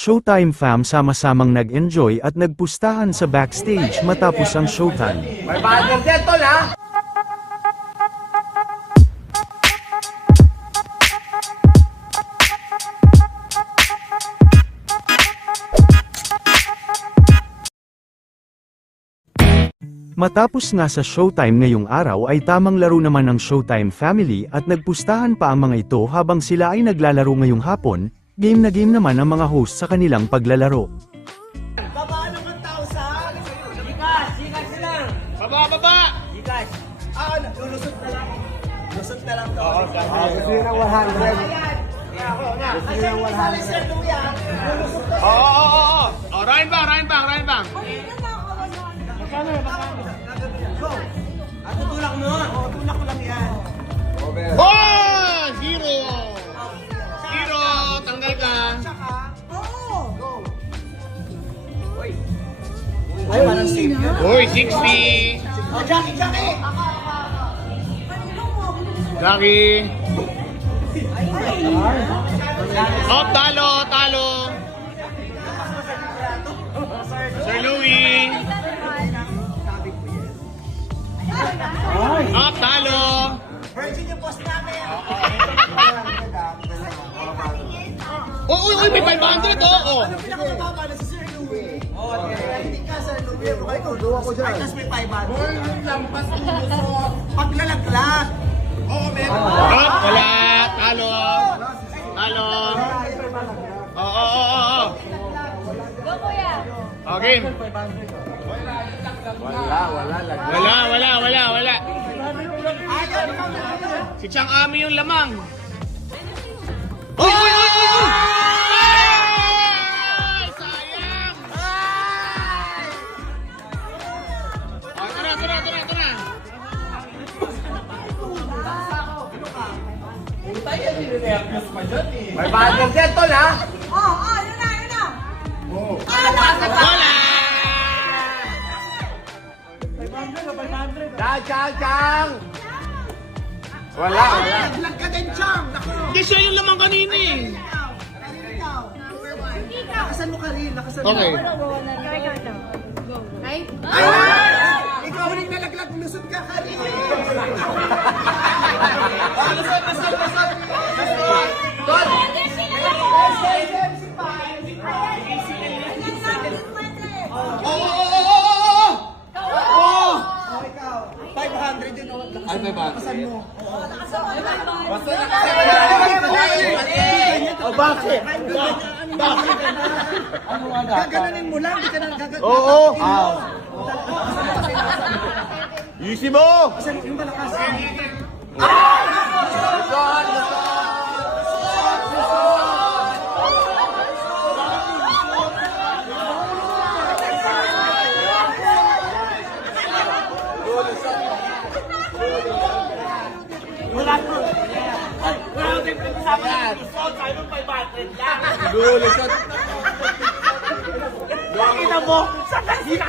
Showtime fam sama-samang nag-enjoy at nagpustahan sa backstage matapos ang showtime. May bagal dyan, tol, ha? Matapos nga sa showtime ngayong araw ay tamang laro naman ng Showtime family at nagpustahan pa ang mga ito habang sila ay naglalaro ngayong hapon, game na game naman ang mga host sa kanilang paglalaro. Baba naman tao sa... Gcash lang. Baba! Gcash. Lulusot na lang. Lusot na lang to. Gusto nyo ng 100. Gusto nyo ng 100. Oo. Oh, Ryan Bang. Tutulak mo. Tulak ko lang yan. Oh! Zero! Tanggal ka. Ay, walang save yun. Uy, 60! Oh, Jackie! Jackie! Oh, talo! Sir Louie! Oh, talo! Virgin yung post namin. Uy, may 500 oh! Ano pinakamababa na si Sir Louie? Hindi ka, Sir Louie. Mukha ikaw. Duwa ko dyan. Ay, tas may 500. Lampas ang lusot. Paglalaglag. Oo, meron. Oh, wala! Talo! Oo. Go, kuya! Okay. Wala. Si Chang Ami yung lamang. Uy! Ay! Sayang! Oh, tara. May bagal dyan, tol, ha? Yun na! Wala! Chang! Wala. Naglag ka din, Chang! Naku! Hindi siya yung lamang kanina eh. Lakasan mo ka rin, lakasan mo. Okay. Ikaw. Go. Ay? Ikaw ulit nalaglag, lusot ka ka rin. Oo! 500 yun. Ay, may ba? Oh, bakit? Gaganunin mo lang, di ka nang gaganunin. Oo. Easy mo! Yung malakas. Lulusot. Pakita mo, sa kanila.